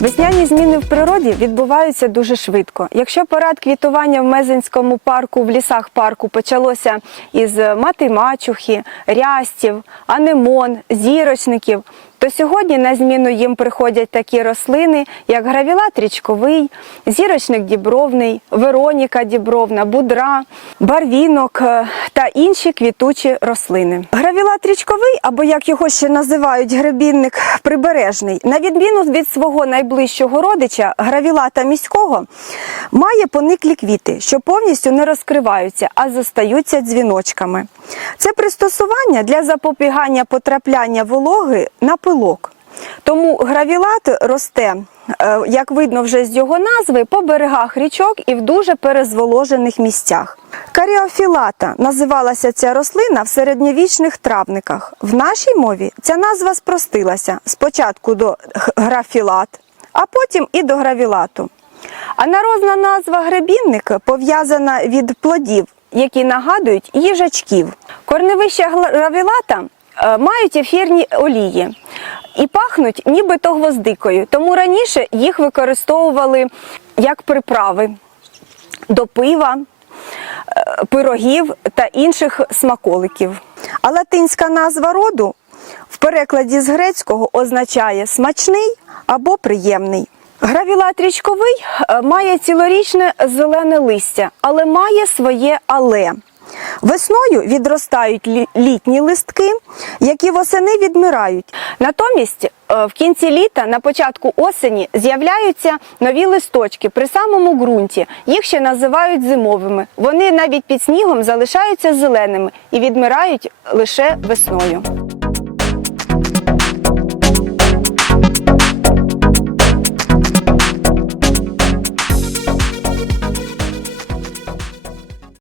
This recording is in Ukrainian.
Весняні зміни в природі відбуваються дуже швидко. Якщо парад квітування в Мезенському парку в лісах парку почалося із мати мачухи, рястів, анемон, зірочників, то сьогодні на зміну їм приходять такі рослини, як гравілат річковий, зірочник дібровний, Вероніка дібровна, будра, барвінок е, та інші квітучі рослини. Гравілат річковий, або як його ще називають гребінник прибережний, на відміну від свого найближчого родича, гравілата міського, має пониклі квіти, що повністю не розкриваються, а зостаються дзвіночками. Це пристосування для запобігання потрапляння вологи на пилок. Тому гравілат росте, е, як видно вже з його назви, по берегах річок і в дуже перезволожених місцях. Каріофілата називалася ця рослина в середньовічних травниках. В нашій мові ця назва спростилася спочатку до графілат, а потім і до гравілату. А народна назва гребінник пов'язана від плодів, які нагадують їжачків. Корневища гравілата е, мають ефірні олії і пахнуть нібито гвоздикою, тому раніше їх використовували як приправи до пива, е, пирогів та інших смаколиків. А латинська назва роду в перекладі з грецького означає смачний або приємний. Гравілат річковий е, має цілорічне зелене листя, але має своє але. Весною відростають лі- літні листки, які восени відмирають. Натомість е, в кінці літа, на початку осені, з'являються нові листочки при самому ґрунті. Їх ще називають зимовими. Вони навіть під снігом залишаються зеленими і відмирають лише весною.